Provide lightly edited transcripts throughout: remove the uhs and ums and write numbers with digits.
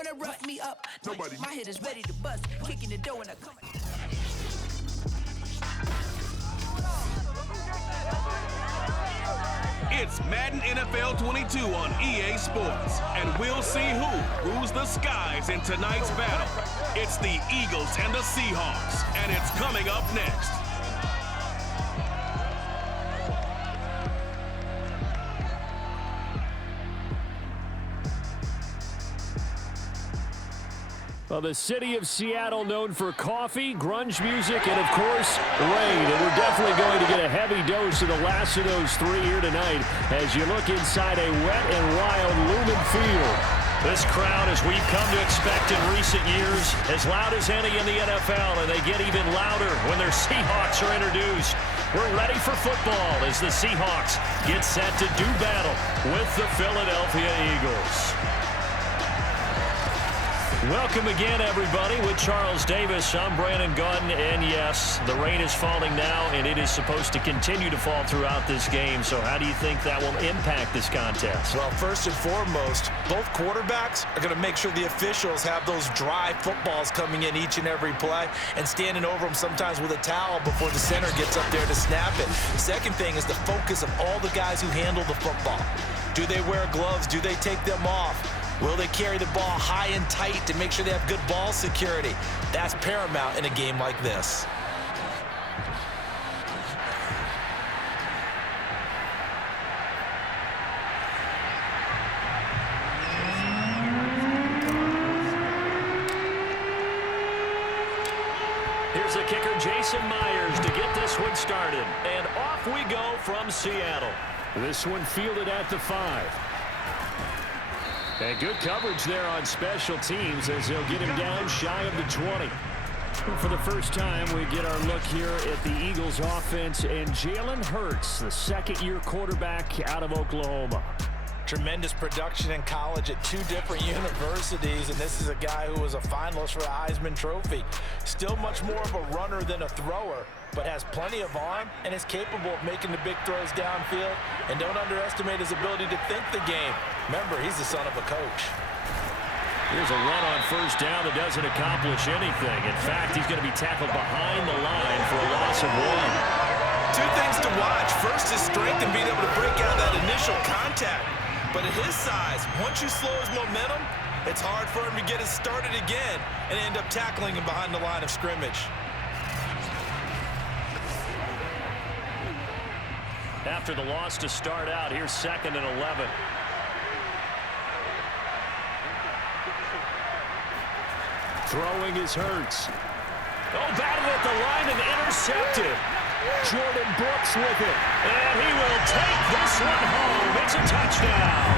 wanna rough me up. Nobody. My head is ready to bust, kicking the door and I come. It's Madden NFL 22 on EA Sports, and we'll see who rules the skies in tonight's battle. It's the Eagles and the Seahawks, and it's coming up next. Well, the city of Seattle known for coffee, grunge music, and, of course, rain. And we're definitely going to get a heavy dose of the last of those three here tonight as you look inside a wet and wild Lumen Field. This crowd, as we've come to expect in recent years, as loud as any in the NFL, and they get even louder when their Seahawks are introduced. We're ready for football as the Seahawks get set to do battle with the Philadelphia Eagles. Welcome again, everybody, with Charles Davis. I'm Brandon Gunn, and yes, the rain is falling now, and it is supposed to continue to fall throughout this game. So how do you think that will impact this contest? Well, first and foremost, both quarterbacks are going to make sure the officials have those dry footballs coming in each and every play and standing over them sometimes with a towel before the center gets up there to snap it. The second thing is the focus of all the guys who handle the football. Do they wear gloves? Do they take them off? Will they carry the ball high and tight to make sure they have good ball security? That's paramount in a game like this. Here's the kicker, Jason Myers, to get this one started. And off we go from Seattle. This one fielded at the 5. And good coverage there on special teams as they'll get him down shy of the 20. For the first time, we get our look here at the Eagles offense and Jalen Hurts, the second-year quarterback out of Oklahoma. Tremendous production in college at two different universities, and this is a guy who was a finalist for the Heisman Trophy. Still much more of a runner than a thrower, but has plenty of arm and is capable of making the big throws downfield. And don't underestimate his ability to think the game. Remember, he's the son of a coach. Here's a run on first down that doesn't accomplish anything. In fact, he's going to be tackled behind the line for a loss of 1. Two things to watch. First is strength and being able to break out that initial contact. But at his size, once you slow his momentum, it's hard for him to get it started again and end up tackling him behind the line of scrimmage. After the loss to start out, here's 2nd and 11. Throwing is Hurts. Oh, batted at the line and intercepted. Jordan Brooks with it. And he will take this one home. It's a touchdown.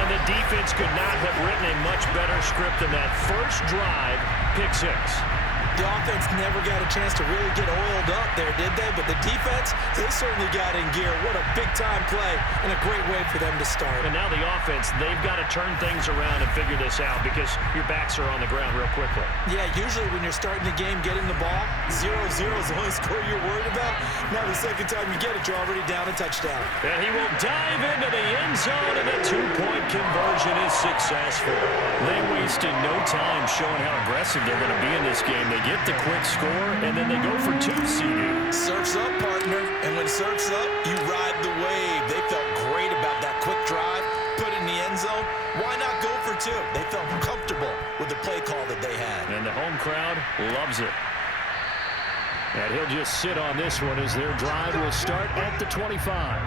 And the defense could not have written a much better script than that first drive, pick 6. The offense never got a chance to really get oiled up there, did they? But the defense, they certainly got in gear. What a big-time play and a great way for them to start. And now the offense, they've got to turn things around and figure this out because your backs are on the ground real quickly. Yeah, usually when you're starting the game, getting the ball, 0-0 is the only score you're worried about. Now the second time you get it, you're already down a touchdown. And he will dive into the end zone, and the two-point conversion is successful. They wasted no time showing how aggressive they're going to be in this game. They get the quick score, and then they go for 2 CD. Surf's up, partner. And when surf's up, you ride the wave. They felt great about that quick drive, put it in the end zone. Why not go for 2? They felt comfortable with the play call that they had. And the home crowd loves it. And he'll just sit on this one as their drive will start at the 25.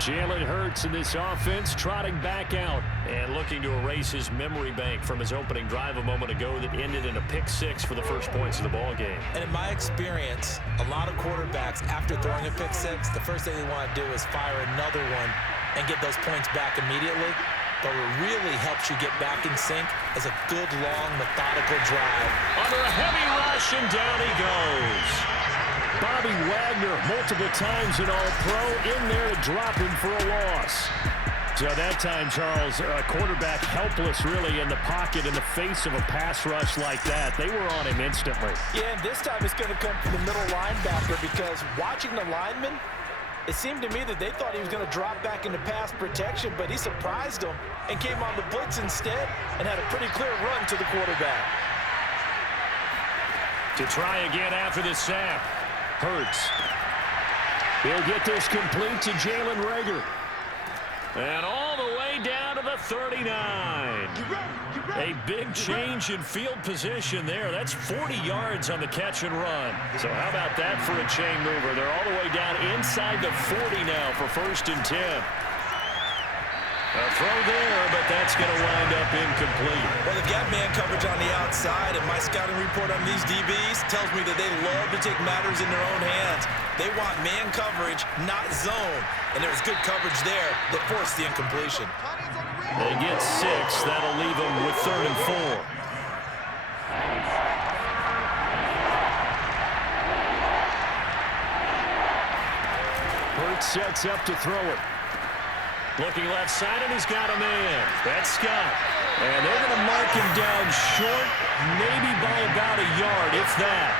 Jalen Hurts in this offense trotting back out and looking to erase his memory bank from his opening drive a moment ago that ended in a pick 6 for the first points of the ball game. And in my experience, a lot of quarterbacks, after throwing a pick 6, the first thing they want to do is fire another one and get those points back immediately. But what really helps you get back in sync is a good, long, methodical drive. Under a heavy rush, and down he goes. Bobby Wagner, multiple times an All-Pro, in there to drop him for a loss. So that time, Charles, quarterback helpless really in the pocket in the face of a pass rush like that. They were on him instantly. Yeah, and this time it's going to come from the middle linebacker because watching the lineman, It seemed to me that they thought he was going to drop back into pass protection, but he surprised them and came on the blitz instead and had a pretty clear run to the quarterback. To try again after the sack. Hurts. He'll get this complete to Jalen Reagor. And all the way down to the 39. A big change in field position there. That's 40 yards on the catch and run. So how about that for a chain mover? They're all the way down inside the 40 now for 1st and 10. A throw there, but that's going to wind up incomplete. Well, they've got man coverage on the outside, and my scouting report on these DBs tells me that they love to take matters in their own hands. They want man coverage, not zone. And there was good coverage there that forced the incompletion. They get 6. That'll leave them with 3rd and 4. Hurts sets up to throw it. Looking left side, and he's got a man. That's Scott. And they're going to mark him down short, maybe by about a yard, if that.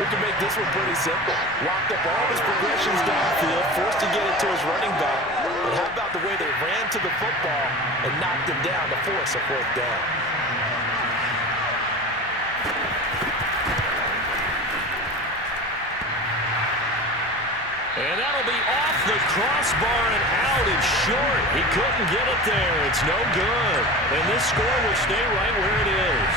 We can make this one pretty simple. Locked up all his progressions downfield, forced to get it to his running back. But how about the way they ran to the football and knocked him down to force a 4th down? And that'll be off the crossbar and out and short. He couldn't get it there. It's no good. And this score will stay right where it is.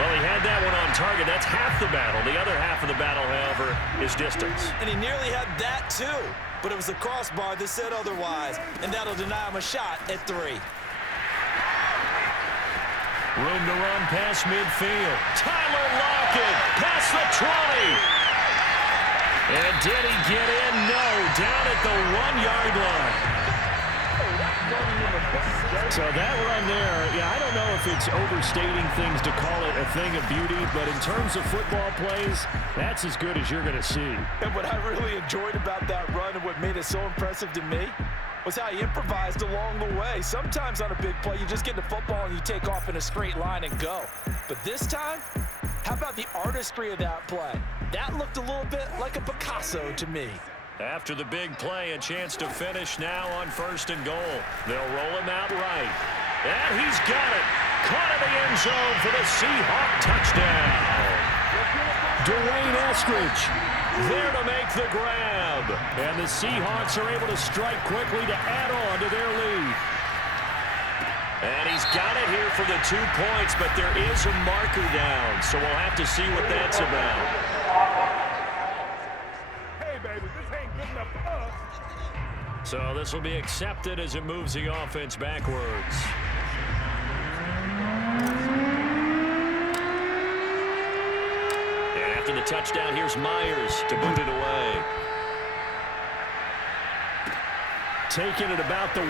Well, he had that one on target. That's half the battle. The other half of the battle, however, is distance. And he nearly had that, too. But it was the crossbar that said otherwise. And that'll deny him a shot at 3. Room to run past midfield. Tyler Lockett past the 20. And did he get in? No. Down at the 1-yard line. So that run there, yeah, I don't know if it's overstating things to call it a thing of beauty, but in terms of football plays, that's as good as you're going to see. And what I really enjoyed about that run and what made it so impressive to me was how he improvised along the way. Sometimes on a big play, you just get the football and you take off in a straight line and go. But this time, how about the artistry of that play? That looked a little bit like a Picasso to me. After the big play, a chance to finish now on 1st and goal. They'll roll him out right. And he's got it. Caught in the end zone for the Seahawk touchdown. Dwayne Eskridge there to make the grab. And the Seahawks are able to strike quickly to add on to their lead. And he's got it here for the 2 points, but there is a marker down, so we'll have to see what that's about. Hey, baby, this ain't good enough for us. So this will be accepted as it moves the offense backwards. And after the touchdown, here's Myers to boot it away. Taking it about the 1.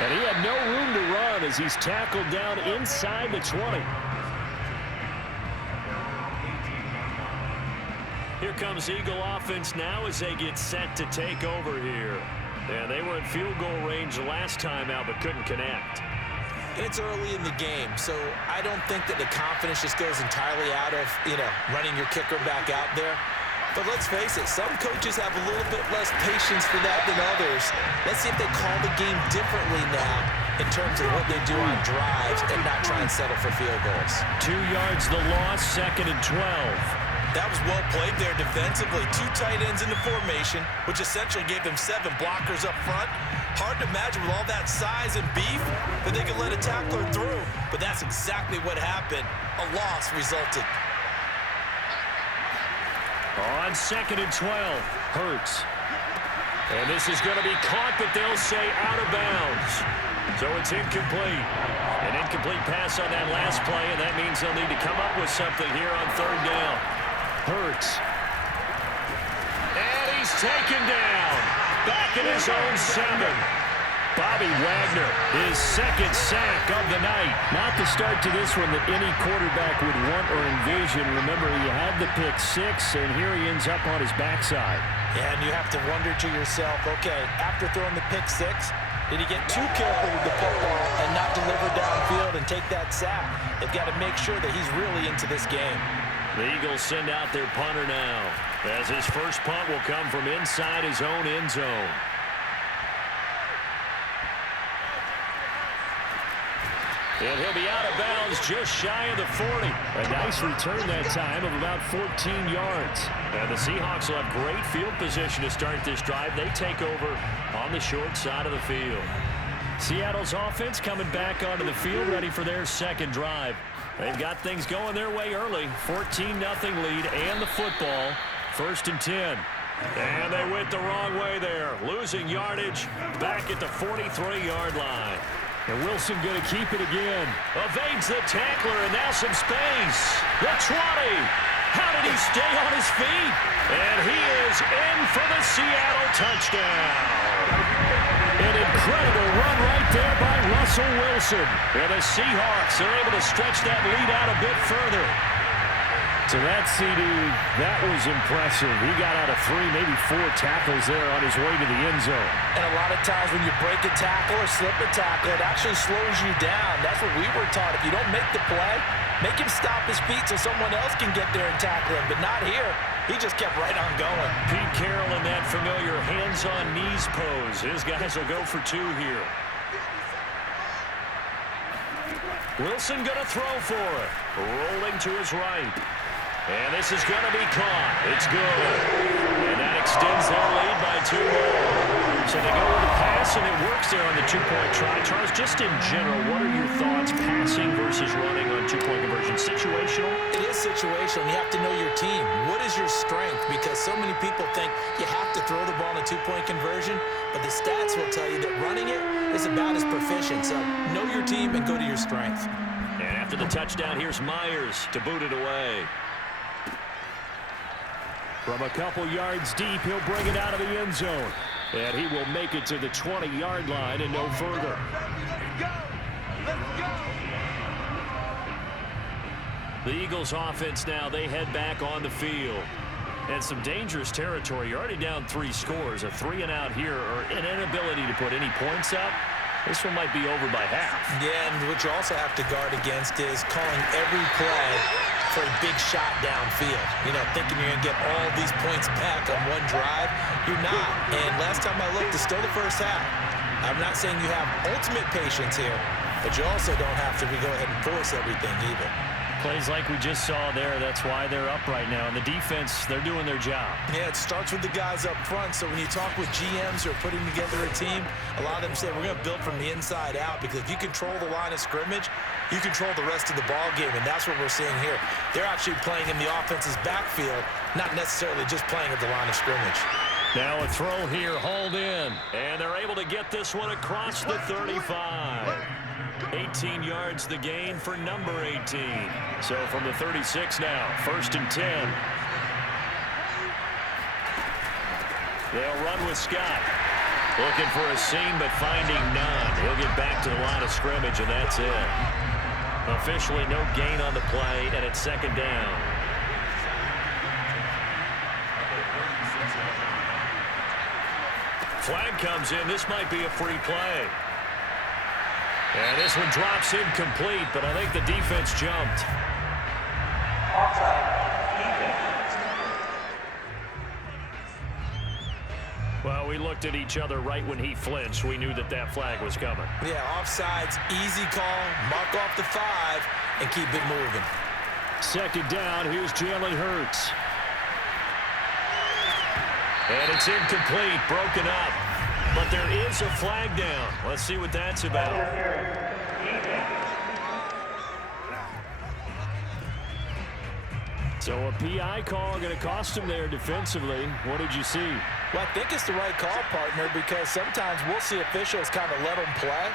And he had no room to run as he's tackled down inside the 20. Here comes Eagle offense now as they get set to take over here. And they were in field goal range last time out but couldn't connect. And it's early in the game, so I don't think that the confidence just goes entirely out of, running your kicker back out there. But let's face it, some coaches have a little bit less patience for that than others. Let's see if they call the game differently now in terms of what they do on drives and not try and settle for field goals. 2 yards the loss, 2nd and 12. That was well played there defensively. 2 tight ends in the formation, which essentially gave them 7 blockers up front. Hard to imagine with all that size and beef that they could let a tackler through. But that's exactly what happened. A loss resulted. On 2nd and 12, Hurts. And this is going to be caught, but they'll say out of bounds. So it's incomplete. An incomplete pass on that last play, and that means they'll need to come up with something here on 3rd down. Hurts. And he's taken down. Back in his own 7. Bobby Wagner, his 2nd sack of the night. Not the start to this one that any quarterback would want or envision. Remember, he had the pick 6, and here he ends up on his backside. Yeah, and you have to wonder to yourself, okay, after throwing the pick 6, did he get too careful with the football and not deliver downfield and take that sack? They've got to make sure that he's really into this game. The Eagles send out their punter now, as his first punt will come from inside his own end zone. And he'll be out of bounds just shy of the 40. A nice return that time of about 14 yards. And the Seahawks will have great field position to start this drive. They take over on the short side of the field. Seattle's offense coming back onto the field, ready for their second drive. They've got things going their way early. 14-0 lead and the football. 1st and 10. And they went the wrong way there. Losing yardage back at the 43-yard line. And Wilson going to keep it again. Evades the tackler, and now some space. The 20. How did he stay on his feet? And he is in for the Seattle touchdown. An incredible run right there by Russell Wilson. And the Seahawks are able to stretch that lead out a bit further. So that CD, that was impressive. He got out of 3, maybe 4 tackles there on his way to the end zone. And a lot of times when you break a tackle or slip a tackle, it actually slows you down. That's what we were taught. If you don't make the play, make him stop his feet so someone else can get there and tackle him. But not here. He just kept right on going. Pete Carroll in that familiar hands-on-knees pose. His guys will go for 2 here. Wilson going to throw for it. Rolling to his right. And this is going to be caught. It's good. And that extends their lead by 2 more. So they go with the pass, and it works there on the 2-point try. Charles, just in general, what are your thoughts passing versus running on 2-point conversion? Situational? It is situational. You have to know your team. What is your strength? Because so many people think you have to throw the ball in a 2-point conversion, but the stats will tell you that running it is about as proficient. So know your team and go to your strength. And after the touchdown, here's Myers to boot it away. From a couple yards deep, he'll bring it out of the end zone. And he will make it to the 20-yard line and no further. The Eagles offense now, they head back on the field. And some dangerous territory. You're already down 3 scores. A 3-and-out here, or an inability to put any points up. This one might be over by half. Yeah, and what you also have to guard against is calling every play for a big shot downfield. You know, thinking you're going to get all these points back on one drive. You're not. And last time I looked, it's still the first half. I'm not saying you have ultimate patience here, but you also don't have to go ahead and force everything either. Plays like we just saw there, that's why they're up right now. And the defense, they're doing their job. Yeah, it starts with the guys up front. So when you talk with GMs who are putting together a team, a lot of them say we're going to build from the inside out, because if you control the line of scrimmage, you control the rest of the ball game, and that's what we're seeing here. They're actually playing in the offense's backfield, not necessarily just playing at the line of scrimmage. Now a throw here, hauled in, and they're able to get this one across the 35. 18 yards the gain for number 18. So from the 36 now, 1st and 10. They'll run with Scott. Looking for a seam, but finding none. He'll get back to the line of scrimmage, and that's it. Officially no gain on the play, and it's 2nd down. Flag comes in. This might be a free play. And this one drops incomplete, but I think the defense jumped. Well, we looked at each other right when he flinched. We knew that that flag was coming. Yeah, offsides, easy call, mark off the 5, and keep it moving. 2nd down, here's Jalen Hurts. And it's incomplete, broken up. But there is a flag down. Let's see what that's about. So a PI call going to cost him there defensively. What did you see? Well, I think it's the right call, partner, because sometimes we'll see officials kind of let them play.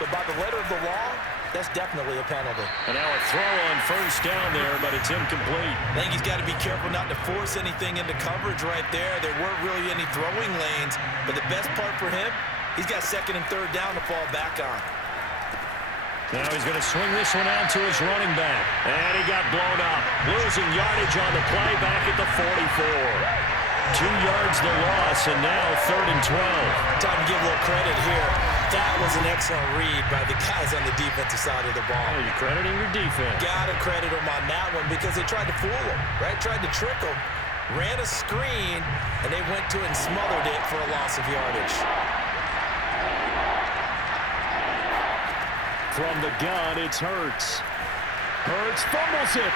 But by the letter of the law, that's definitely a penalty. And now a throw on 1st down there, but it's incomplete. I think he's got to be careful not to force anything into coverage right there. There weren't really any throwing lanes, but the best part for him, he's got 2nd and 3rd down to fall back on. Now he's going to swing this one out to his running back. And he got blown up. Losing yardage on the play back at the 44. 2 yards the loss, and now 3rd and 12. Time to give a little credit here. That was an excellent read by the guys on the defensive side of the ball. Oh, you're crediting your defense. Got to credit them on that one because they tried to fool them, right? Tried to trick them, ran a screen, and they went to it and smothered it for a loss of yardage. From the gun, it's Hurts. Hurts fumbles it.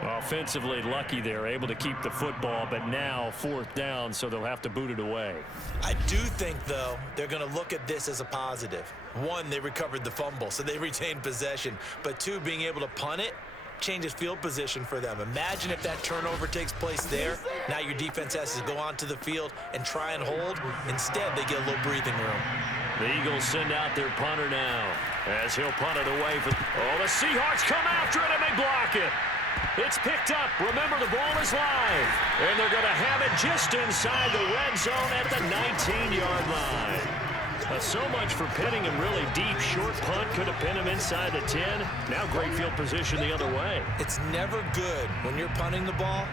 Offensively lucky they're able to keep the football, but now 4th down, so they'll have to boot it away. I do think, though, they're going to look at this as a positive. 1, they recovered the fumble, so they retained possession. But 2, being able to punt it changes field position for them. Imagine if that turnover takes place there. Now your defense has to go onto the field and try and hold. Instead, they get a little breathing room. The Eagles send out their punter now as he'll punt it away. The Seahawks come after it, and they block it. It's picked up. Remember, the ball is live. And they're going to have it just inside the red zone at the 19-yard line. So much for pinning him really deep. Short punt could have pinned him inside the 10. Now great field position the other way. It's never good when you're punting the ball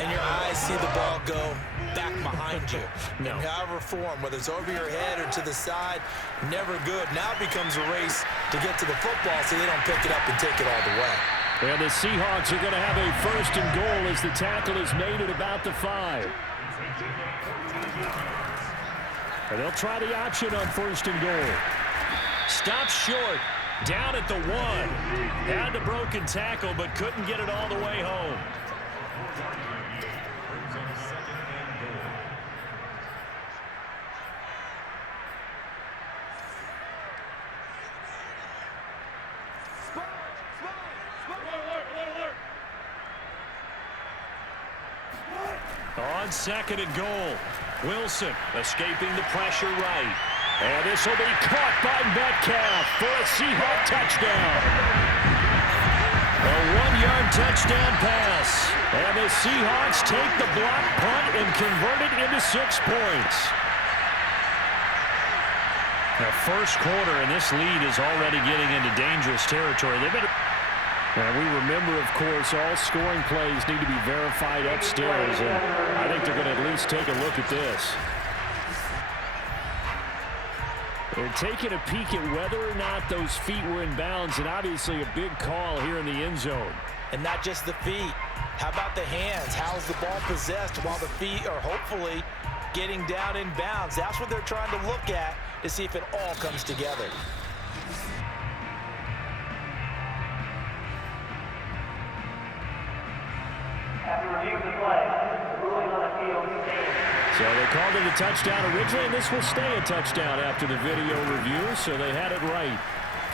and your eyes see the ball go back behind you. No. In however form, whether it's over your head or to the side, never good. Now it becomes a race to get to the football so they don't pick it up and take it all the way. And the Seahawks are going to have a 1st and goal as the tackle is made at about the 5. And they'll try the option on 1st and goal. Stops short. Down at the 1. Had the broken tackle, but couldn't get it all the way home. On 2nd and goal, Wilson escaping the pressure right. And this will be caught by Metcalf for a Seahawk touchdown. A 1-yard touchdown pass. And the Seahawks take the block punt and convert it into 6 points. The first quarter, and this lead is already getting into dangerous territory. They've been... And we remember, of course, all scoring plays need to be verified upstairs, and I think they're going to at least take a look at this. They're taking a peek at whether or not those feet were in bounds, and obviously a big call here in the end zone. And not just the feet. How about the hands? How's the ball possessed while the feet are hopefully getting down in bounds? That's what they're trying to look at to see if it all comes together. So they called it a touchdown originally, and this will stay a touchdown after the video review, so they had it right.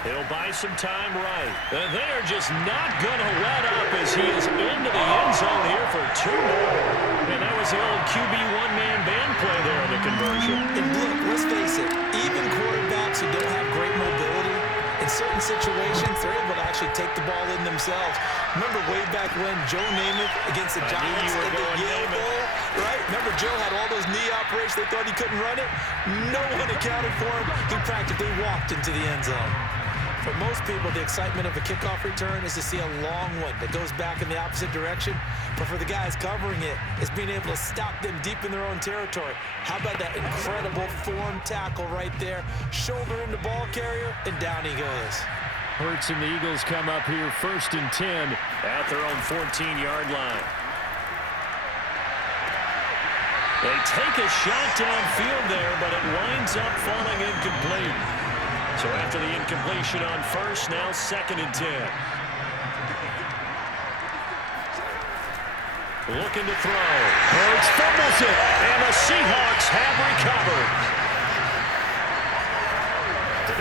He'll buy some time right. And they are just not going to let up as he is into the end zone here for 2 more. And that was the old QB one-man band play there in the conversion. And look, let's face it, even quarterbacks who don't have great mobility, in certain situations, they're able to actually take the ball in themselves. Remember way back when Joe Namath against the Giants at the Yale Bowl, right? Remember Joe had all those knee operations. They thought he couldn't run it. No one accounted for him. He practically walked into the end zone. For most people, the excitement of a kickoff return is to see a long one that goes back in the opposite direction. But for the guys covering it, it's being able to stop them deep in their own territory. How about that incredible form tackle right there? Shoulder in the ball carrier, and down he goes. Hurts and the Eagles come up here 1st and 10 at their own 14-yard line. They take a shot downfield there, but it winds up falling incomplete. So after the incompletion on 1st, now 2nd and 10. Looking to throw. Hurts fumbles it, and the Seahawks have recovered.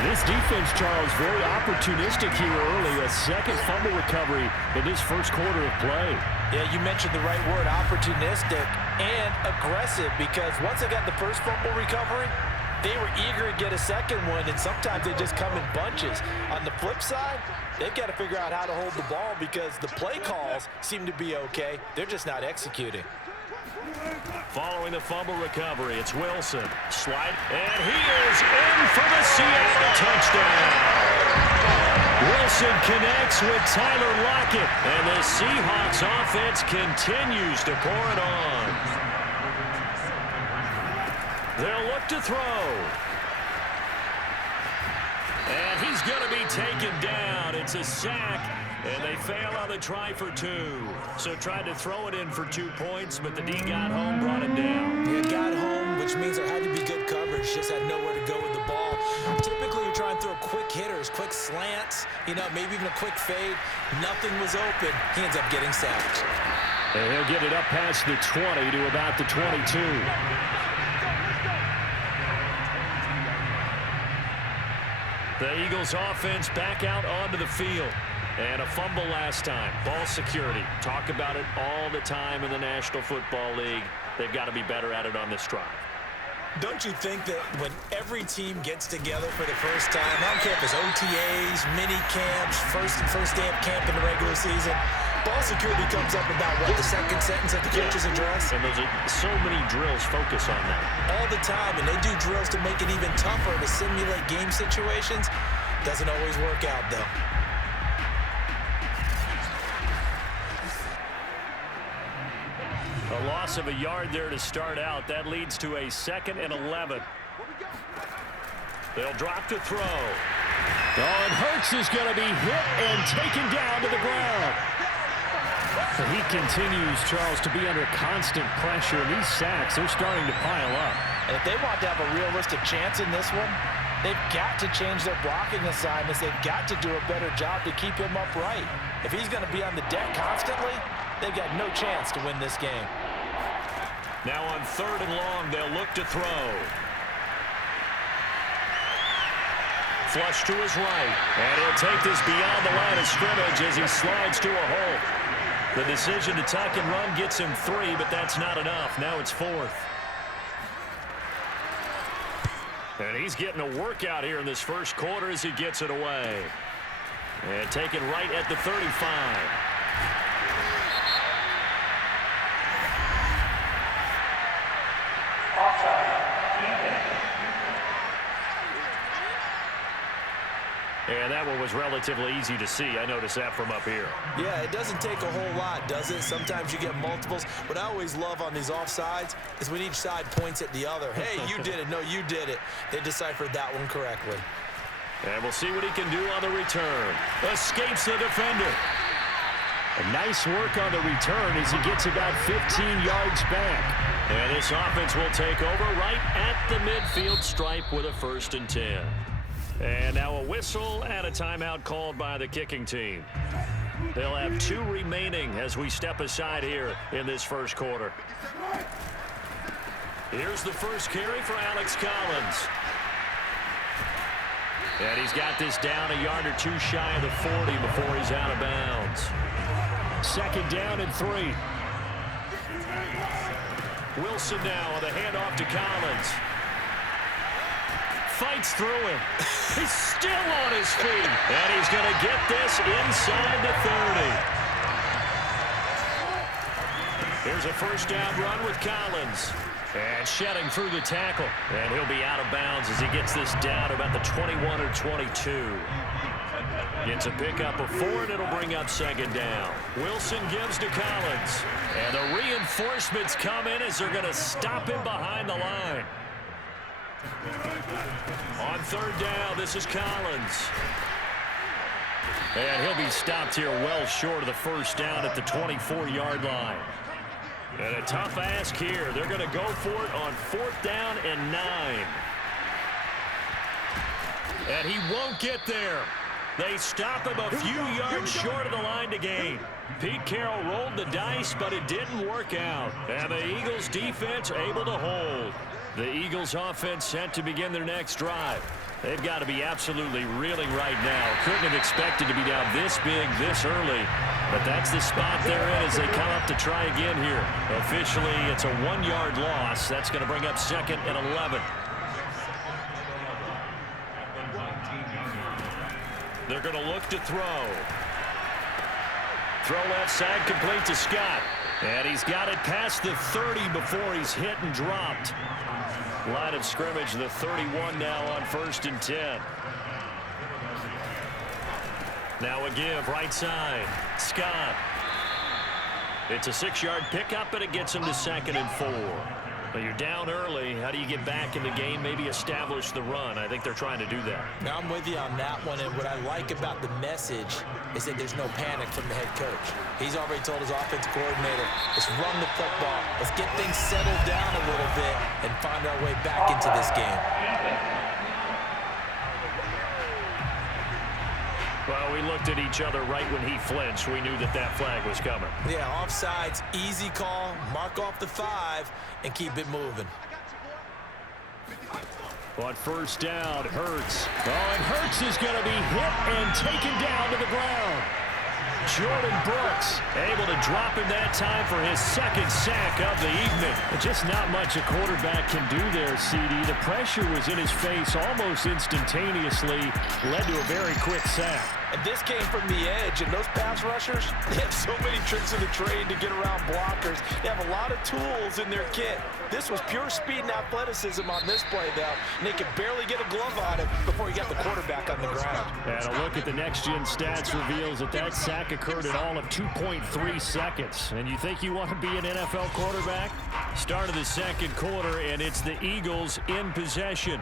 This defense, Charles, very opportunistic here early. A 2nd fumble recovery in this 1st quarter of play. Yeah, you mentioned the right word, opportunistic and aggressive, because once they got the 1st fumble recovery, they were eager to get a 2nd one, and sometimes they just come in bunches. On the flip side, they've got to figure out how to hold the ball because the play calls seem to be okay. They're just not executing. Following the fumble recovery, it's Wilson. Slide, and he is in for the Seattle touchdown. Wilson connects with Tyler Lockett, and the Seahawks offense continues to pour it on. They'll look to throw. And he's going to be taken down. It's a sack. And they fail on the try for 2. So tried to throw it in for 2 points, but the D got home, brought it down. It got home, which means there had to be good coverage. Just had nowhere to go with the ball. Typically, you're trying to throw quick hitters, quick slants, maybe even a quick fade. Nothing was open. He ends up getting sacked. And he'll get it up past the 20 to about the 22. The Eagles offense back out onto the field. And a fumble last time. Ball security. Talk about it all the time in the National Football League. They've got to be better at it on this drive. Don't you think that when every team gets together for the first time, I don't care if it's OTAs, mini camps, first day of camp in the regular season, ball security comes up about, the second sentence of the coach's address? And there's so many drills focus on that. All the time, and they do drills to make it even tougher to simulate game situations. Doesn't always work out, though. A loss of a yard there to start out. That leads to a 2nd and 11. They'll drop to throw. Oh, and Hurts is going to be hit and taken down to the ground. He continues, Charles, to be under constant pressure. And these sacks, they're starting to pile up. And if they want to have a realistic chance in this one, they've got to change their blocking assignments. They've got to do a better job to keep him upright. If he's going to be on the deck constantly, they've got no chance to win this game. Now on 3rd and long, they'll look to throw. Flush to his right. And he'll take this beyond the line of scrimmage as he slides to a hole. The decision to tuck and run gets him 3, but that's not enough. Now it's 4th. And he's getting a workout here in this first quarter as he gets it away. And taken right at the 35. And that one was relatively easy to see. I noticed that from up here. Yeah, it doesn't take a whole lot, does it? Sometimes you get multiples. What I always love on these offsides is when each side points at the other. Hey, you did it. No, you did it. They deciphered that one correctly. And we'll see what he can do on the return. Escapes the defender. A nice work on the return as he gets about 15 yards back. And this offense will take over right at the midfield stripe with a 1st and 10. And now a whistle and a timeout called by the kicking team. They'll have 2 remaining as we step aside here in this first quarter. Here's the first carry for Alex Collins. And he's got this down a yard or 2 shy of the 40 before he's out of bounds. 2nd down and 3. Wilson now on the handoff to Collins. Fights through him. He's still on his feet. And he's going to get this inside the 30. Here's a first down run with Collins. And shedding through the tackle. And he'll be out of bounds as he gets this down about the 21 or 22. Gets a pickup of 4, and it'll bring up 2nd down. Wilson gives to Collins. And the reinforcements come in as they're going to stop him behind the line. On 3rd down, this is Collins. And he'll be stopped here well short of the first down at the 24-yard line. And a tough ask here. They're going to go for it on 4th down and 9. And he won't get there. They stop him a few yards short of the line to gain. Pete Carroll rolled the dice, but it didn't work out. And the Eagles defense able to hold. The Eagles offense set to begin their next drive. They've got to be absolutely reeling right now. Couldn't have expected to be down this big this early. But that's the spot they're in as they come up to try again here. Officially, it's a 1-yard loss. That's going to bring up 2nd and 11. They're going to look to throw. Throw left side complete to Scott. And he's got it past the 30 before he's hit and dropped. Line of scrimmage, the 31 now on 1st and 10. Now a give, right side. Scott. It's a 6-yard pickup, and it gets him to 2nd and 4. But you're down early. How do you get back in the game, maybe establish the run? I think they're trying to do that. Now I'm with you on that one, and what I like about the message is that there's no panic from the head coach. He's already told his offensive coordinator, let's run the football, let's get things settled down a little bit and find our way back into this game. Well, we looked at each other right when he flinched. We knew that that flag was coming. Yeah, offsides, easy call, mark off the 5, and keep it moving. On 1st down, Hurts. Oh, and Hurts is going to be hit and taken down to the ground. Jordan Brooks able to drop him that time for his 2nd sack of the evening. Just not much a quarterback can do there, CD. The pressure was in his face almost instantaneously, led to a very quick sack. And this came from the edge, and those pass rushers, they have so many tricks in the trade to get around blockers. They have a lot of tools in their kit. This was pure speed and athleticism on this play, though, and they could barely get a glove on him before he got the quarterback on the ground. And a look at the next-gen stats reveals that that sack occurred in all of 2.3 seconds. And you think you want to be an NFL quarterback? Start of the 2nd quarter, and it's the Eagles in possession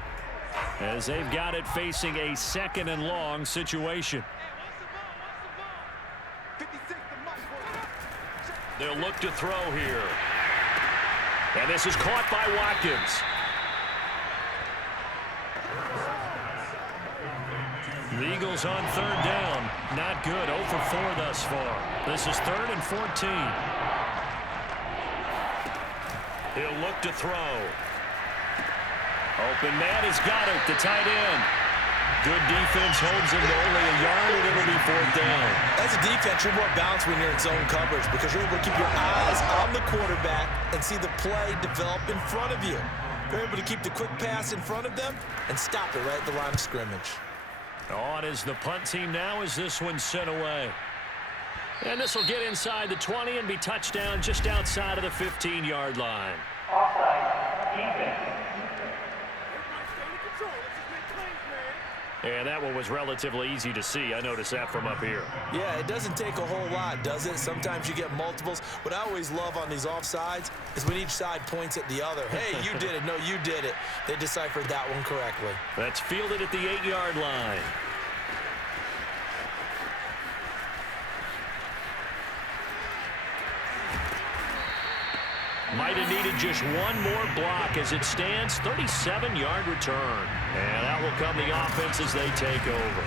as they've got it facing a 2nd and long situation. They'll look to throw here. And this is caught by Watkins. The Eagles on 3rd down. Not good. 0 for 4 thus far. This is 3rd and 14. He'll look to throw. Open man has got it. The tight end. Good defense holds him to only a yard, and it'll be 4th down. As a defense, you're more balanced when you're in zone coverage because you're able to keep your eyes on the quarterback and see the play develop in front of you. You're able to keep the quick pass in front of them and stop it right at the line of scrimmage. On is the punt team now as this one's sent away. And this will get inside the 20 and be touchdown just outside of the 15-yard line. And that one was relatively easy to see. I noticed that from up here. Yeah, it doesn't take a whole lot, does it? Sometimes you get multiples. What I always love on these offsides is when each side points at the other. Hey, you did it. No, you did it. They deciphered that one correctly. That's fielded at the 8-yard line. Might have needed just one more block as it stands. 37-yard return. And out will come the offense as they take over.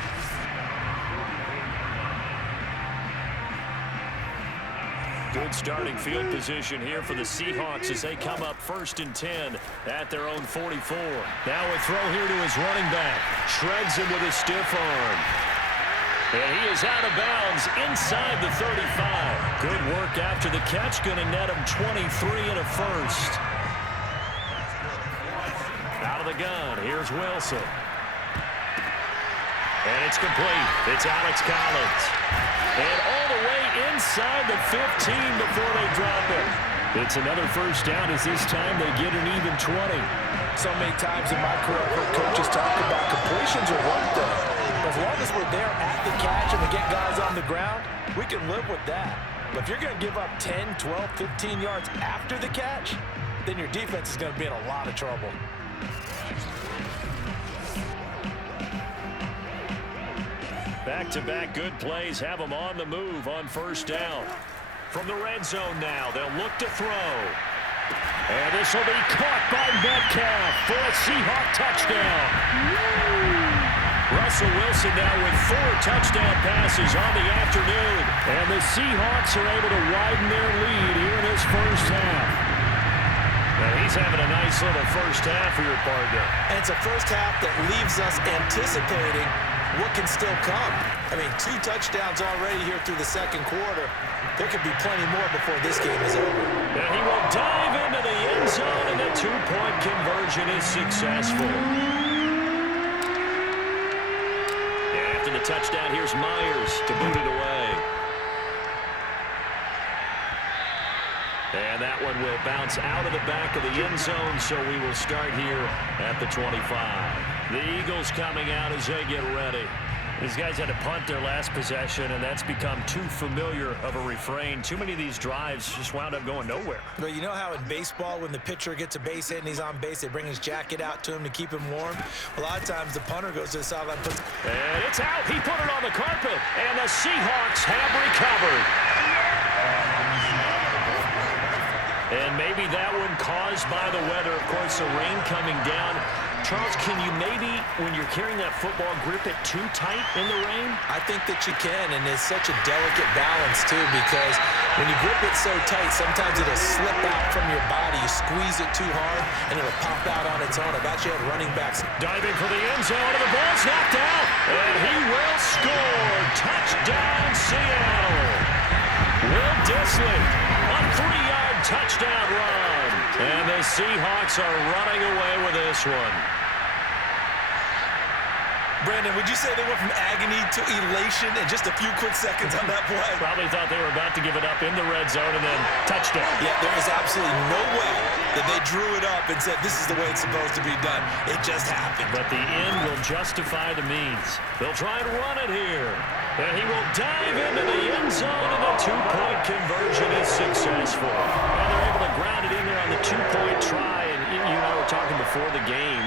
Good starting field position here for the Seahawks as they come up 1st and 10 at their own 44. Now a throw here to his running back. Shreds him with a stiff arm. And he is out of bounds inside the 35. Good work after the catch. Going to net him 23 and a first. Out of the gun. Here's Wilson. And it's complete. It's Alex Collins. And all the way inside the 15 before they drop it. It's another 1st down as this time they get an even 20. So many times in my career, I've heard coaches talk about completions are one thing. As long as we're there at the catch and we get guys on the ground, we can live with that. But if you're going to give up 10, 12, 15 yards after the catch, then your defense is going to be in a lot of trouble. Back-to-back good plays have them on the move on 1st down. From the red zone now, they'll look to throw. And this will be caught by Metcalf for a Seahawk touchdown. Russell Wilson now with 4 touchdown passes on the afternoon. And the Seahawks are able to widen their lead here in this 1st half. Now he's having a nice little 1st half for your partner. And it's a 1st half that leaves us anticipating what can still come. I mean, 2 touchdowns already here through the 2nd quarter. There could be plenty more before this game is over. And he will dive into the end zone, and the 2-point conversion is successful. The touchdown, here's Myers to boot it away. And that one will bounce out of the back of the end zone, so we will start here at the 25. The Eagles coming out as they get ready. These guys had to punt their last possession, and that's become too familiar of a refrain. Too many of these drives just wound up going nowhere. Well, you know how in baseball, when the pitcher gets a base hit and he's on base, they bring his jacket out to him to keep him warm? A lot of times the punter goes to the sideline. And it's out. He put it on the carpet, and the Seahawks have recovered. And maybe that one caused by the weather. Of course, the rain coming down. Charles, can you maybe, when you're carrying that football, grip it too tight in the rain? I think that you can, and it's such a delicate balance, too, because when you grip it so tight, sometimes it'll slip out from your body. You squeeze it too hard, and it'll pop out on its own. I've actually had running backs diving for the end zone, and the ball's knocked out, and he will score. Touchdown, Seattle. Will Dissly, a 3-yard touchdown run. And the Seahawks are running away with this one. Brandon, would you say they went from agony to elation in just a few quick seconds on that play? Probably thought they were about to give it up in the red zone and then touchdown. Yeah, there is absolutely no way that they drew it up and said, this is the way it's supposed to be done. It just happened. But the end will justify the means. They'll try and run it here. And he will dive into the end zone, and the two-point conversion is successful. And they're able to ground it in there on the two-point try. And you and I were talking before the game.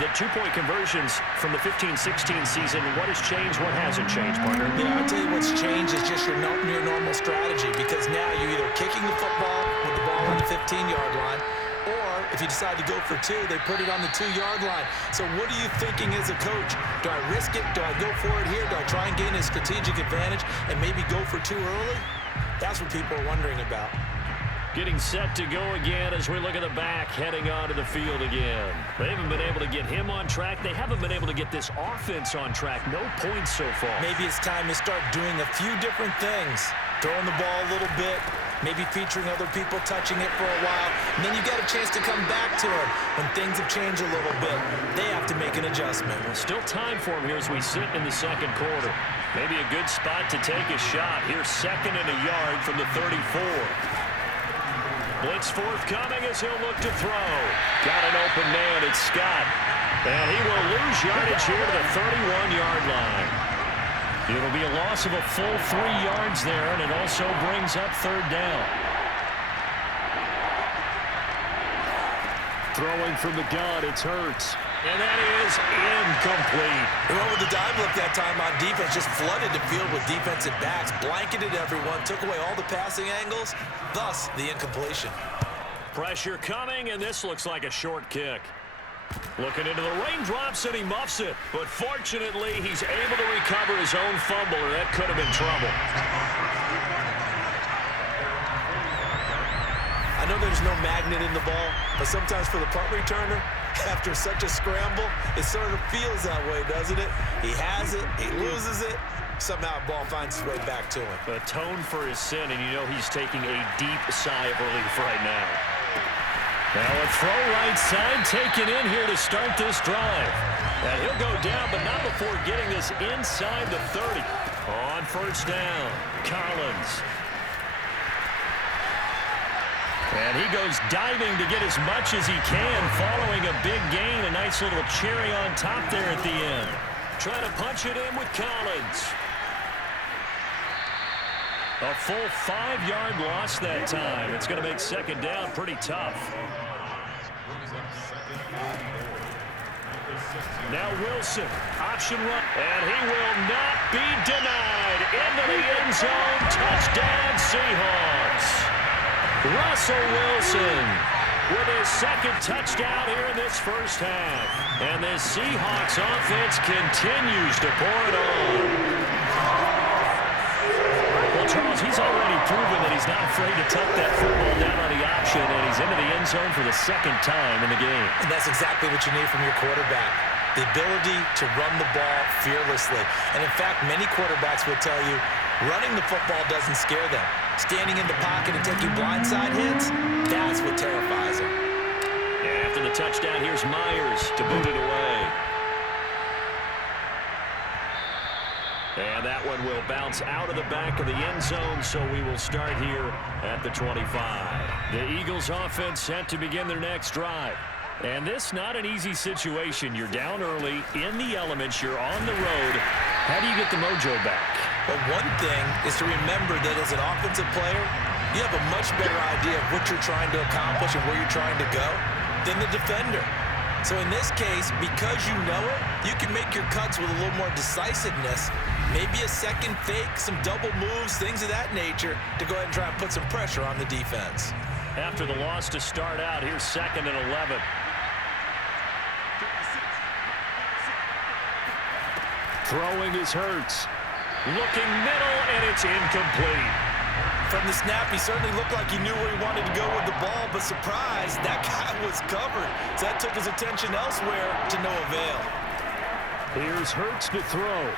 The two-point conversions from the 15-16 season, what has changed, what hasn't changed, partner? Yeah, I'll tell you what's changed is just your normal strategy, because now you're either kicking the football with the ball on the 15-yard line, or if you decide to go for two, they put it on the 2-yard line. So what are you thinking as a coach? Do I risk it? Do I go for it here? Do I try and gain a strategic advantage and maybe go for two early? That's what people are wondering about. Getting set to go again as we look at the back, heading onto the field again. They haven't been able to get him on track. They haven't been able to get this offense on track. No points so far. Maybe it's time to start doing a few different things. Throwing the ball a little bit, maybe featuring other people touching it for a while, and then you got a chance to come back to it when things have changed a little bit. They have to make an adjustment. Well, still time for him here as we sit in the second quarter. Maybe a good spot to take a shot. Here's 2nd and a yard from the 34. Blitz forthcoming as he'll look to throw. Got an open man. It's Scott. And he will lose yardage here to the 31-yard line. It'll be a loss of a full 3 yards there, and it also brings up 3rd down. Throwing from the gun, it's Hurts. And that is incomplete. They went with the dive look that time on defense, just flooded the field with defensive backs, blanketed everyone, took away all the passing angles, thus the incompletion. Pressure coming, and this looks like a short kick. Looking into the raindrops, and he muffs it. But fortunately, he's able to recover his own fumble, or that could have been trouble. I know there's no magnet in the ball, but sometimes for the punt returner, after such a scramble, it sort of feels that way, doesn't it? He has it, he loses it, somehow the ball finds its way back to him. Atone for his sin, and you know he's taking a deep sigh of relief right now. Now a throw right side taken in here to start this drive. And he'll go down, but not before getting this inside the 30. On 1st down, Collins. And he goes diving to get as much as he can, following a big gain. A nice little cherry on top there at the end. Trying to punch it in with Collins. A full 5-yard loss that time. It's going to make 2nd down pretty tough. Now Wilson, option run, and he will not be denied. Into the end zone, touchdown Seahawks. Russell Wilson with his 2nd touchdown here in this first half. And this Seahawks offense continues to pour it on. Well, Charles, he's already proven that he's not afraid to tuck that football down on the option, and he's into the end zone for the 2nd time in the game. And that's exactly what you need from your quarterback. The ability to run the ball fearlessly. And in fact, many quarterbacks will tell you running the football doesn't scare them. Standing in the pocket and taking blindside hits, that's what terrifies them. And after the touchdown, here's Myers to boot it away. And that one will bounce out of the back of the end zone, so we will start here at the 25. The Eagles offense set to begin their next drive. And this not an easy situation. You're down early, in the elements, you're on the road. How do you get the mojo back? But one thing is to remember that as an offensive player, you have a much better idea of what you're trying to accomplish and where you're trying to go than the defender. So in this case, because you know it, you can make your cuts with a little more decisiveness, maybe a second fake, some double moves, things of that nature, to go ahead and try and put some pressure on the defense. After the loss to start out, here's 2nd and 11. Throwing is Hurts. Looking middle, and it's incomplete. From the snap, he certainly looked like he knew where he wanted to go with the ball, but surprise, that guy was covered. So that took his attention elsewhere to no avail. Here's Hurts to throw.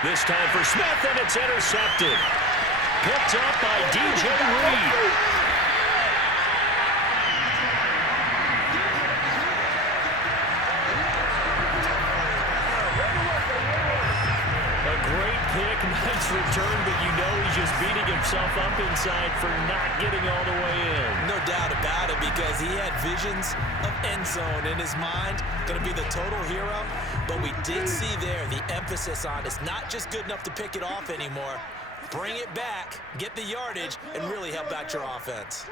This time for Smith, and it's intercepted. Picked up by DJ Reed. Nice return, but you know he's just beating himself up inside for not getting all the way in. No doubt about it, because he had visions of end zone in his mind. Going to be the total hero, but we did see there the emphasis on it's not just good enough to pick it off anymore. Bring it back, get the yardage, and really help out your offense.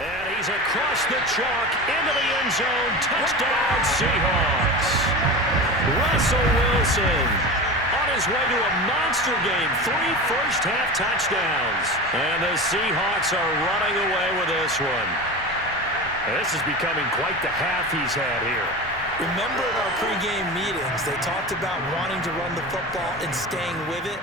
And he's across the chalk into the end zone. Touchdown, Seahawks. Russell Wilson on his way to a monster game. 3 first-half touchdowns. And the Seahawks are running away with this one. And this is becoming quite the half he's had here. Remember in our pregame meetings, they talked about wanting to run the football and staying with it.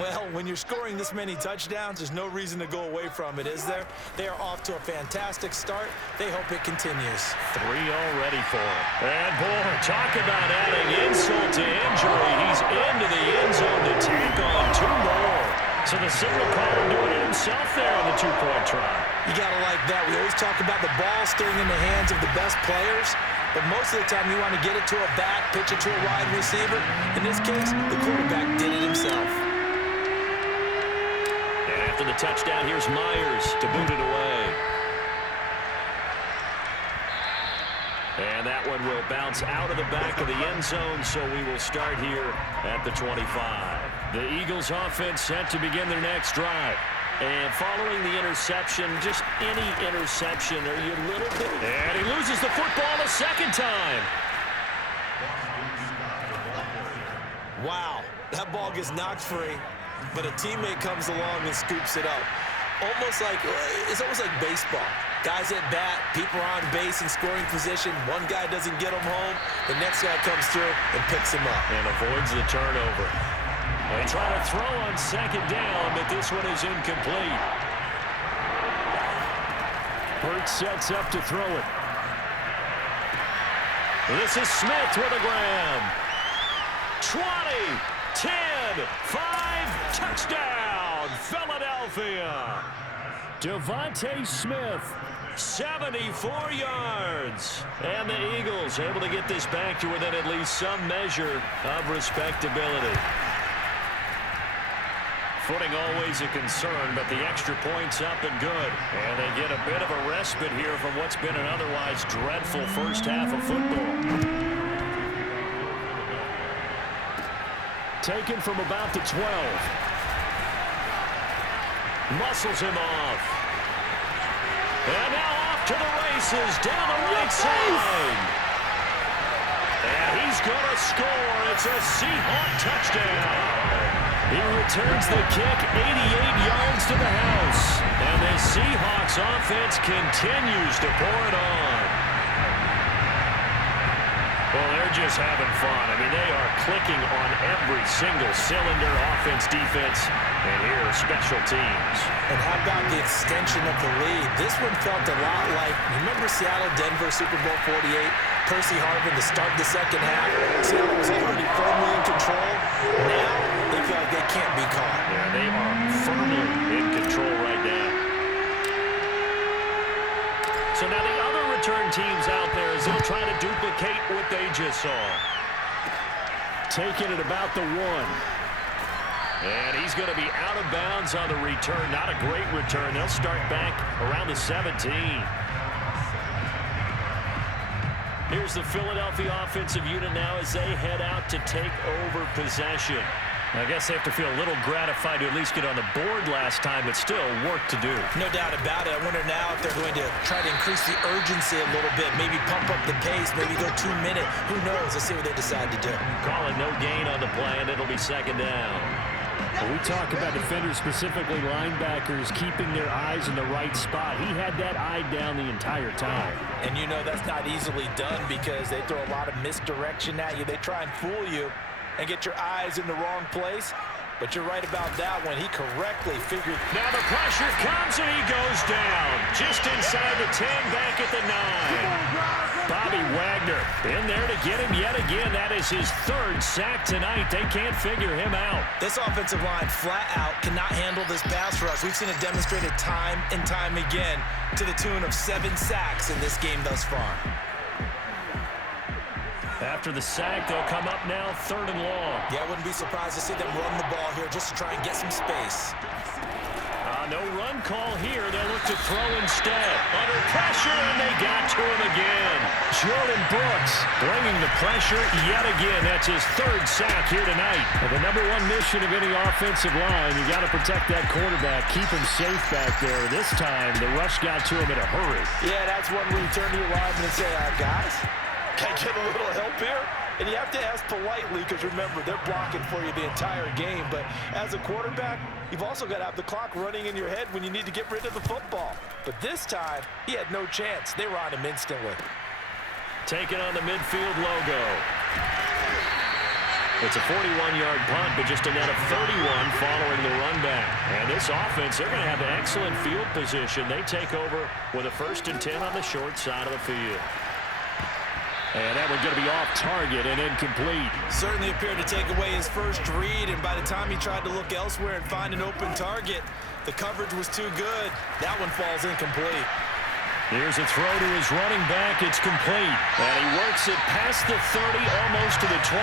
Well, when you're scoring this many touchdowns, there's no reason to go away from it, is there? They are off to a fantastic start. They hope it continues. 3 already for him. And, boy, talk about adding insult to injury. He's into the end zone to take on 2 more. So the signal caller doing it himself there on the 2-point try. You got to like that. We always talk about the ball staying in the hands of the best players, but most of the time you want to get it to a back, pitch it to a wide receiver. In this case, the quarterback did it himself. After the touchdown, here's Myers to boot it away. And that one will bounce out of the back of the end zone, so we will start here at the 25. The Eagles offense set to begin their next drive. And following the interception, just any interception, are you a little bit... And he loses the football a second time. Wow, that ball gets knocked free, but a teammate comes along and scoops it up. It's almost like baseball. Guys at bat, people are on base in scoring position. One guy doesn't get him home. The next guy comes through and picks him up. And avoids the turnover. They try to throw on second down, but this one is incomplete. Hurts sets up to throw it. This is Smith with a grab. 20, 10, 5, touchdown, Philadelphia. Devontae Smith, 74 yards. And the Eagles able to get this back to within at least some measure of respectability. Footing always a concern, but the extra point's up and good. And they get a bit of a respite here from what's been an otherwise dreadful first half of football. Taken from about the 12. Muscles him off. And now off to the races down the right side. And he's going to score. It's a Seahawk touchdown. He returns the kick 88 yards to the house. And the Seahawks offense continues to pour it on. Well, they're just having fun. I mean, they are clicking on every single cylinder, offense, defense, and here, special teams. And how about the extension of the lead? This one felt a lot like, remember Seattle, Denver, Super Bowl 48? Percy Harvin to start the second half. Seattle was already firmly in control. Now, they feel like they can't be caught. Yeah, they are firmly in control right now. So now the other turn teams out there as they'll try to duplicate what they just saw. Taking it about the 1. And he's going to be out of bounds on the return. Not a great return. They'll start back around the 17. Here's the Philadelphia offensive unit now as they head out to take over possession. I guess they have to feel a little gratified to at least get on the board last time, but still work to do. No doubt about it. I wonder now if they're going to try to increase the urgency a little bit, maybe pump up the pace, maybe go 2 minute. Who knows? Let's see what they decide to do. Calling no gain on the play, and it'll be second down. When we talk about defenders, specifically linebackers, keeping their eyes in the right spot. He had that eye down the entire time. And you know that's not easily done because they throw a lot of misdirection at you. They try and fool you and get your eyes in the wrong place. But you're right about that one. He correctly figured. Now the pressure comes and he goes down. Just inside the 10, back at the 9. Bobby Wagner in there to get him yet again. That is his 3rd sack tonight. They can't figure him out. This offensive line flat out cannot handle this pass rush. We've seen it demonstrated time and time again to the tune of 7 sacks in this game thus far. After the sack, they'll come up now 3rd and long. Yeah, I wouldn't be surprised to see them run the ball here just to try and get some space. No run call here. They'll look to throw instead. Under pressure, and they got to him again. Jordan Brooks bringing the pressure yet again. That's his 3rd sack here tonight. Well, the number 1 mission of any offensive line, you got to protect that quarterback, keep him safe back there. This time, the rush got to him in a hurry. Yeah, that's one where you turn to your lineman and say, guys, can I get a little help here? And you have to ask politely because, remember, they're blocking for you the entire game. But as a quarterback, you've also got to have the clock running in your head when you need to get rid of the football. But this time, he had no chance. They were on him instantly. Taking on the midfield logo. It's a 41-yard punt, but just a net of 31 following the run back. And this offense, they're going to have an excellent field position. They take over with a 1st and 10 on the short side of the field. And that one's going to be off target and incomplete. Certainly appeared to take away his first read, and by the time he tried to look elsewhere and find an open target, the coverage was too good. That one falls incomplete. Here's a throw to his running back. It's complete. And he works it past the 30, almost to the 25.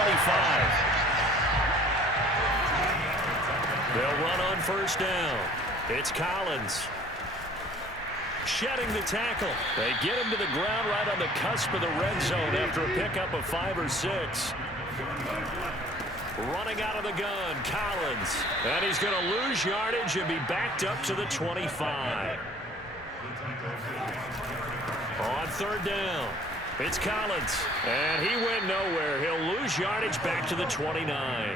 They'll run on 1st down. It's Collins. Shedding the tackle. They get him to the ground right on the cusp of the red zone after a pickup of 5 or 6. Running out of the gun, Collins. And he's going to lose yardage and be backed up to the 25. On 3rd down, it's Collins. And he went nowhere. He'll lose yardage back to the 29.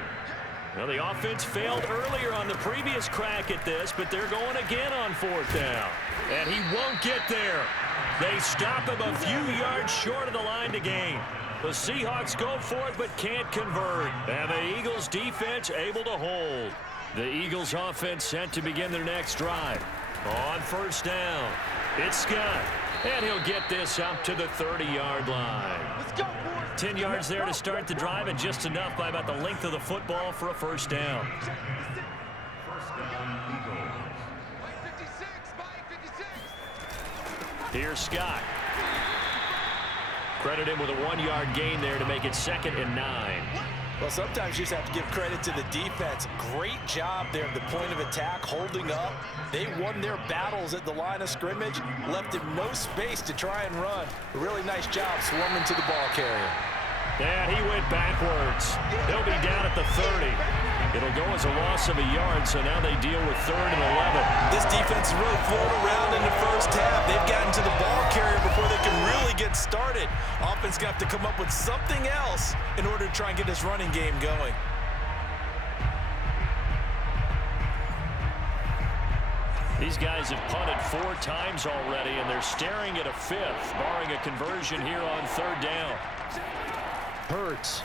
Well, the offense failed earlier on the previous crack at this, but they're going again on 4th down. And he won't get there. They stop him a few yards short of the line to gain. The Seahawks go for it, but can't convert. And the Eagles defense able to hold. The Eagles offense set to begin their next drive. On 1st down, it's Scott. And he'll get this up to the 30-yard line. Let's go, boys. 10 yards there to start the drive, and just enough by about the length of the football for a 1st down. Here's Scott. Credit him with a 1-yard gain there to make it 2nd and 9. Well, sometimes you just have to give credit to the defense. Great job there at the point of attack, holding up. They won their battles at the line of scrimmage, left him no space to try and run. A really nice job swarming to the ball carrier. And he went backwards. He'll be down at the 30. It'll go as a loss of a yard, so now they deal with 3rd and 11. This defense is really flown around in the first half. They've gotten to the ball carrier before they can really get started. Offense got to come up with something else in order to try and get this running game going. These guys have punted 4 times already, and they're staring at a 5th, barring a conversion here on 3rd down. Hurts.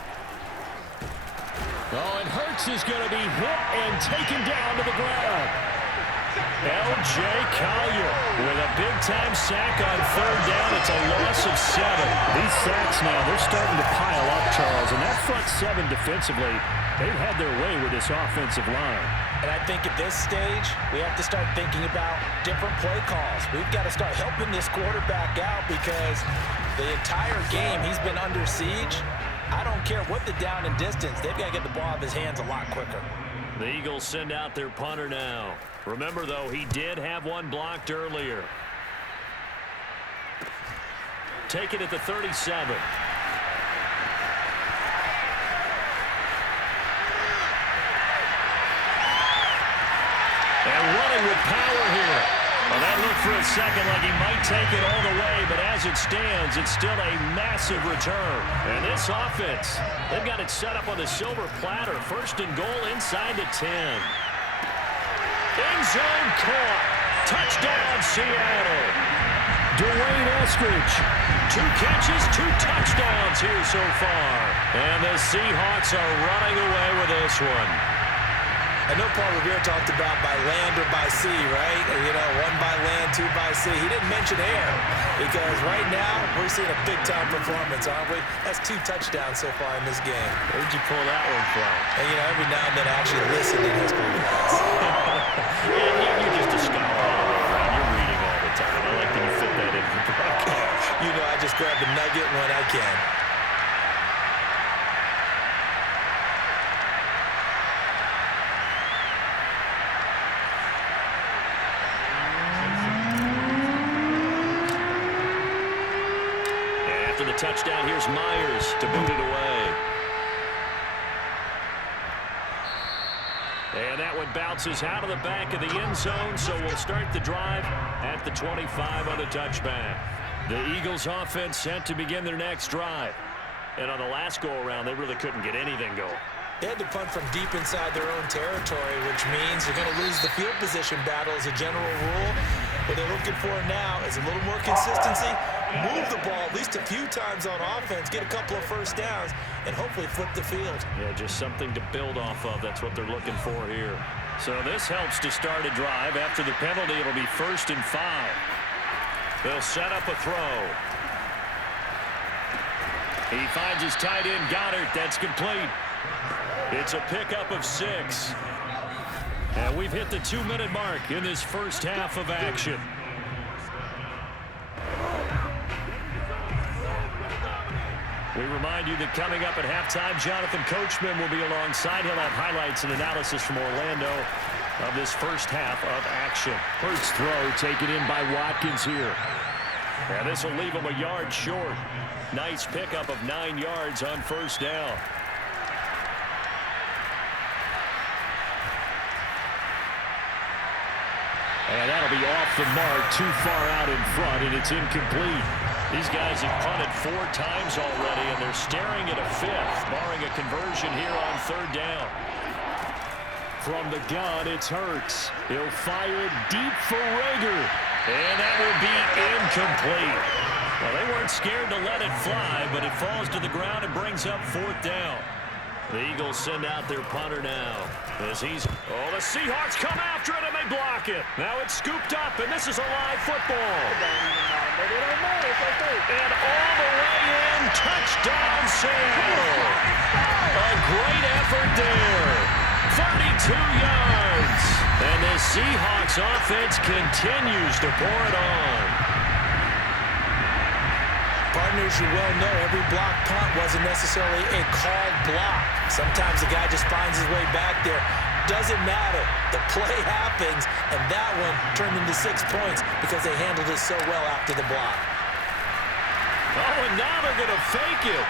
Oh, and Hurts is going to be hit and taken down to the ground. L.J. Collier with a big-time sack on 3rd down. It's a loss of 7. These sacks now, they're starting to pile up, Charles. And that front 7 defensively, they've had their way with this offensive line. And I think at this stage, we have to start thinking about different play calls. We've got to start helping this quarterback out because the entire game he's been under siege. I don't care what the down and distance. They've got to get the ball out of his hands a lot quicker. The Eagles send out their punter now. Remember, though, he did have one blocked earlier. Take it at the 37. And running with power here. Well, that looked for a second like he might take it all the way, but as it stands, it's still a massive return. And this offense, they've got it set up on the silver platter. First and goal inside the 10. End zone caught. Touchdown, Seattle. Dwayne Eskridge. 2 catches, 2 touchdowns here so far. And the Seahawks are running away with this one. I know Paul Revere talked about by land or by sea, right? You know, 1 by land, 2 by sea. He didn't mention air because right now we're seeing a big-time performance, aren't we? That's 2 touchdowns so far in this game. Where'd you pull that one from? And, you know, every now and then I actually listen in history class. You're just a scholar. You're reading all the time. I like that you fit that into the broadcast. You know, I just grab the nugget when I can. Touchdown, here's Myers to boot it away. And that one bounces out of the back of the end zone, so we'll start the drive at the 25 on the touchback. The Eagles offense set to begin their next drive. And on the last go-around, they really couldn't get anything going. They had to punt from deep inside their own territory, which means they're going to lose the field position battle as a general rule. What they're looking for now is a little more consistency, move the ball at least a few times on offense, get a couple of first downs, and hopefully flip the field. Yeah, just something to build off of. That's what they're looking for here. So this helps to start a drive. After the penalty, it'll be 1st and 5. They'll set up a throw. He finds his tight end, Goddard. That's complete. It's a pickup of 6. And we've hit the 2-minute mark in this first half of action. We remind you that coming up at halftime, Jonathan Coachman will be alongside. He'll have highlights and analysis from Orlando of this first half of action. Hurts throw taken in by Watkins here. And this will leave him a yard short. Nice pickup of 9 yards on first down. And that'll be off the mark, too far out in front, and it's incomplete. These guys have punted 4 times already, and they're staring at a 5th, barring a conversion here on 3rd down. From the gun, it's Hurts. He'll fire it deep for Rager. And that will be incomplete. Well, they weren't scared to let it fly, but it falls to the ground and brings up 4th down. The Eagles send out their punter now. As the Seahawks come after it, and they block it. Now it's scooped up, and this is a live football. And all the way in, touchdown Seattle. A great effort there. 32 yards. And the Seahawks offense continues to pour it on. Partners, you well know every block punt wasn't necessarily a called block. Sometimes the guy just finds his way back there. Doesn't matter. The play happens, and that one turned into 6 points because they handled it so well after the block. Oh, and now they're going to fake it.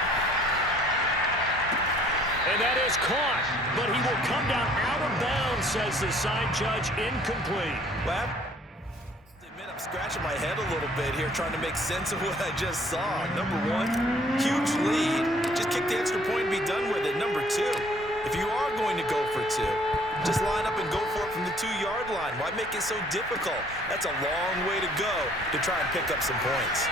And that is caught, but he will come down out of bounds, says the side judge, incomplete. Well, I'm scratching my head a little bit here trying to make sense of what I just saw. Number 1, huge lead. Just kick the extra point and be done with it. Number 2, if you are going to go for 2, just line up and go for it from the 2-yard line. Why make it so difficult? That's a long way to go to try and pick up some points.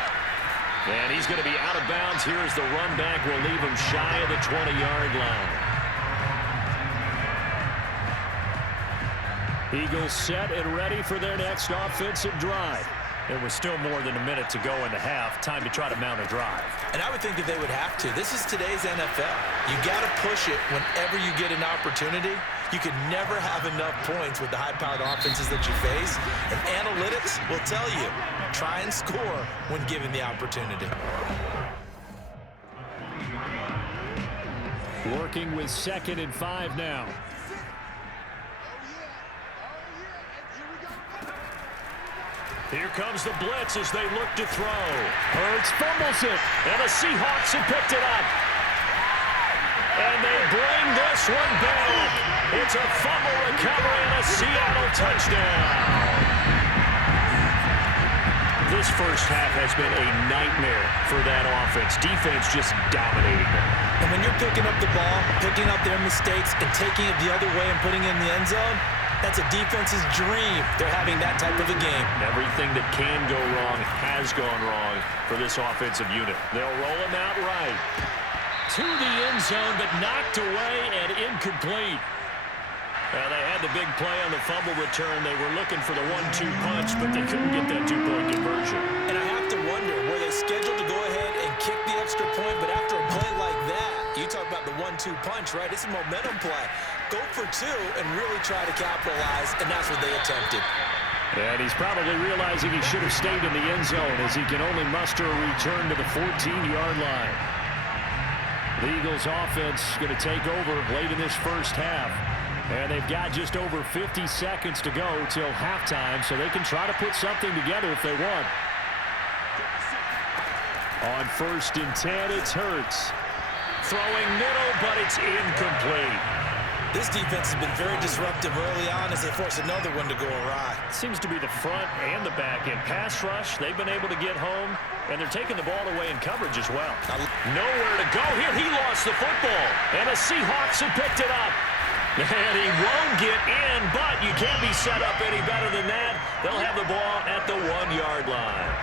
And he's going to be out of bounds here as the run back will leave him shy of the 20-yard line. Eagles set and ready for their next offensive drive. There was still more than a minute to go in the half. Time to try to mount a drive. And I would think that they would have to. This is today's NFL. You got to push it whenever you get an opportunity. You can never have enough points with the high-powered offenses that you face. And analytics will tell you, try and score when given the opportunity. Working with 2nd and 5 now. Here comes the blitz as they look to throw. Hurts fumbles it. And the Seahawks have picked it up. And they bring this one back. It's a fumble recovery and a Seattle touchdown. This first half has been a nightmare for that offense. Defense just dominating them. And when you're picking up the ball, picking up their mistakes, and taking it the other way and putting it in the end zone, that's a defense's dream. They're having that type of a game. Everything that can go wrong has gone wrong for this offensive unit. They'll roll him out right. To the end zone, but knocked away and incomplete. They had the big play on the fumble return. They were looking for the 1-2 punch, but they couldn't get that two-point conversion. And I have to wonder, were they scheduled to go ahead and kick the extra point, but after a play like that, you talk about the 1-2 punch, right? It's a momentum play. Go for 2 and really try to capitalize, and that's what they attempted. And he's probably realizing he should have stayed in the end zone as he can only muster a return to the 14-yard line. The Eagles offense going to take over late in this first half. And they've got just over 50 seconds to go till halftime, so they can try to put something together if they want. On 1st and 10, it's Hurts. Throwing middle, but it's incomplete. This defense has been very disruptive early on as they force another one to go awry. Seems to be the front and the back end. Pass rush, they've been able to get home, and they're taking the ball away in coverage as well. Nowhere to go here. He lost the football, and the Seahawks have picked it up. And he won't get in, but you can't be set up any better than that. They'll have the ball at the 1-yard line.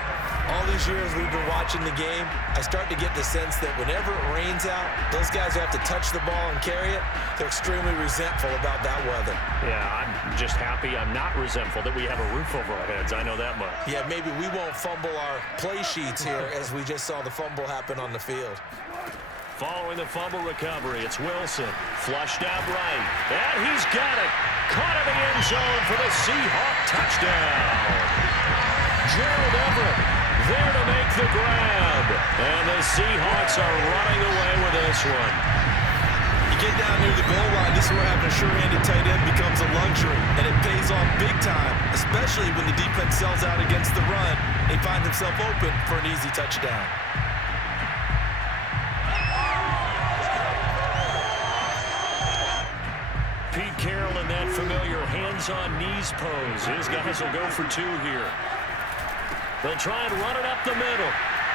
All these years we've been watching the game, I start to get the sense that whenever it rains out, those guys who have to touch the ball and carry it, they're extremely resentful about that weather. Yeah, I'm just happy I'm not resentful that we have a roof over our heads. I know that much. Yeah, maybe we won't fumble our play sheets here as we just saw the fumble happen on the field. Following the fumble recovery, it's Wilson. Flushed out right. And he's got it. Caught in the end zone for the Seahawk touchdown. Gerald Everett there to make the grab. And the Seahawks are running away with this one. You get down near the goal line, this is where having a sure-handed tight end becomes a luxury. And it pays off big time, especially when the defense sells out against the run. He finds himself open for an easy touchdown. Pete Carroll in that familiar hands-on knees pose. His guys will go for 2 here. They'll try and run it up the middle.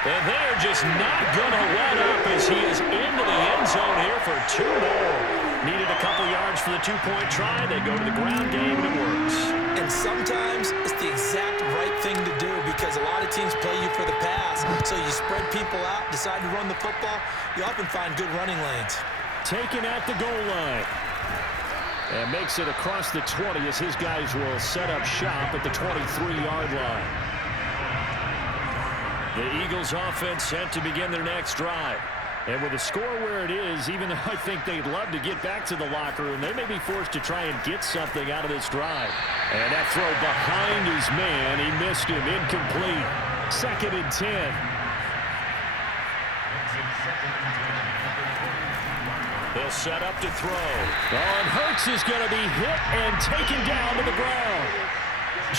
And they're just not going to let up as he is into the end zone here for 2 more. Needed a couple yards for the 2-point try. They go to the ground game, and it works. And sometimes it's the exact right thing to do because a lot of teams play you for the pass. So you spread people out, decide to run the football. You often find good running lanes. Taken at the goal line. And makes it across the 20 as his guys will set up shop at the 23-yard line. The Eagles offense set to begin their next drive. And with the score where it is, even though I think they'd love to get back to the locker room, they may be forced to try and get something out of this drive. And that throw behind his man, he missed him, incomplete. 2nd and 10. They'll set up to throw. And Hurts is going to be hit and taken down to the ground.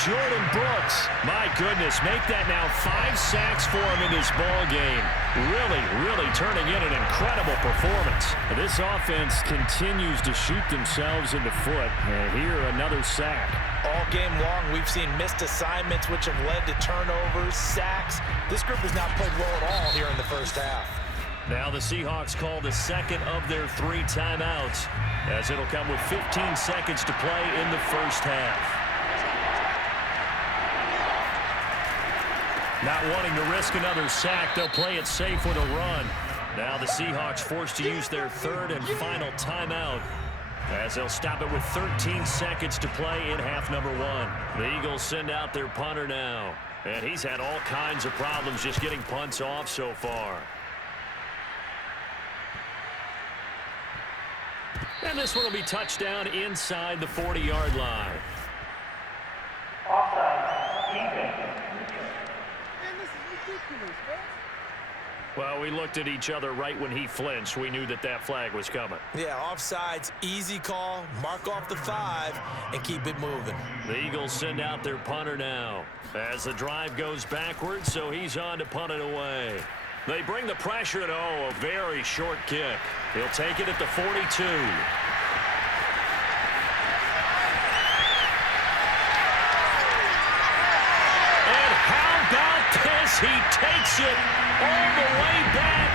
Jordan Brooks, my goodness, make that now 5 sacks for him in this ball game. Really turning in an incredible performance. This offense continues to shoot themselves in the foot. And here, another sack. All game long, we've seen missed assignments, which have led to turnovers, sacks. This group has not played well at all here in the first half. Now the Seahawks call the second of their 3 timeouts, as it'll come with 15 seconds to play in the first half. Not wanting to risk another sack, they'll play it safe with a run. Now the Seahawks forced to use their 3rd and final timeout, as they'll stop it with 13 seconds to play in half number 1. The Eagles send out their punter now. And he's had all kinds of problems just getting punts off so far. And this one will be touchdown inside the 40-yard line. Well, we looked at each other right when he flinched. We knew that that flag was coming. Yeah, offsides, easy call, mark off the 5, and keep it moving. The Eagles send out their punter now as the drive goes backwards, so he's on to punt it away. They bring the pressure at, a very short kick. He'll take it at the 42. And how about this? He takes it all the way back.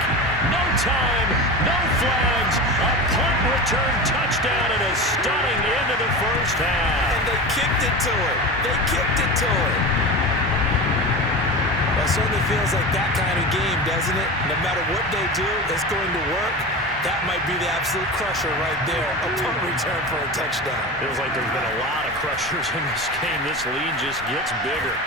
No time, no flags. A punt return touchdown and a stunning end of the first half. And they kicked it to him. They kicked it to him. Well, it certainly feels like that kind of game, doesn't it? No matter what they do, it's going to work. That might be the absolute crusher right there. A punt return for a touchdown. Feels like there's been a lot of crushers in this game. This lead just gets bigger.